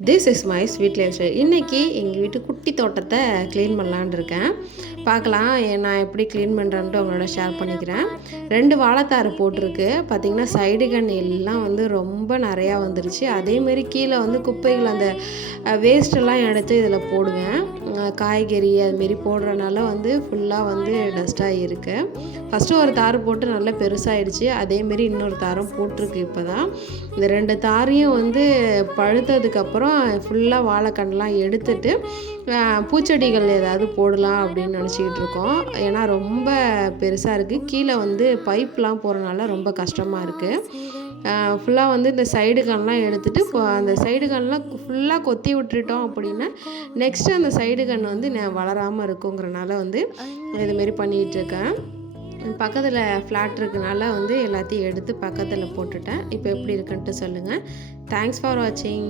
This is my sweet life style. இன்றைக்கி எங்கள் வீட்டு குட்டி தோட்டத்தை க்ளீன் பண்ணலான்னு இருக்கேன். பார்க்கலாம் நான் எப்படி க்ளீன் பண்ணுறேன்ட்டு உங்களோட ஷேர் பண்ணிக்கிறேன். 2 வாழைத்தாறு போட்டிருக்கு. பார்த்திங்கன்னா சைடு கண் எல்லாம் வந்து ரொம்ப நிறையா வந்துருச்சு. அதேமாரி கீழே வந்து குப்பைகள் அந்த வேஸ்ட்டெல்லாம் எடுத்து இதில் போடுவேன். காய்கறி அதுமாரி போடுறனால வந்து ஃபுல்லாக வந்து டஸ்ட்டாக இருக்குது. ஃபஸ்ட்டு ஒரு தார் போட்டு நல்லா பெருசாகிடுச்சு. அதேமாரி இன்னொரு தாரும் போட்டிருக்கு. இப்போ தான் இந்த 2 தாரையும் வந்து பழுத்ததுக்கப்புறம் ஃபுல்லாக வாழைக்கண்ணெலாம் எடுத்துட்டு பூச்செடிகள் ஏதாவது போடலாம் அப்படின்னு நினச்சிக்கிட்டு இருக்கோம். ஏன்னா ரொம்ப பெருசாக இருக்குது. கீழே வந்து பைப்லாம் போகிறனால ரொம்ப கஷ்டமாக இருக்குது. ஃபுல்லாக வந்து இந்த சைடு கன்லாம் எடுத்துகிட்டு அந்த சைடு கன்லாம் ஃபுல்லாக கொத்தி விட்டுட்டோம் அப்படின்னா நெக்ஸ்ட்டு அந்த சைடு கன் வந்து வளராமல் இருக்குங்கிறனால வந்து இதுமாரி பண்ணிகிட்ருக்கேன். பக்கத்தில் ஃப்ளாட் இருக்கனால வந்து எல்லாத்தையும் எடுத்து பக்கத்தில் போட்டுட்டேன். இப்போ எப்படி இருக்குன்ட்டு சொல்லுங்கள். தேங்க்ஸ் ஃபார் வாட்சிங்.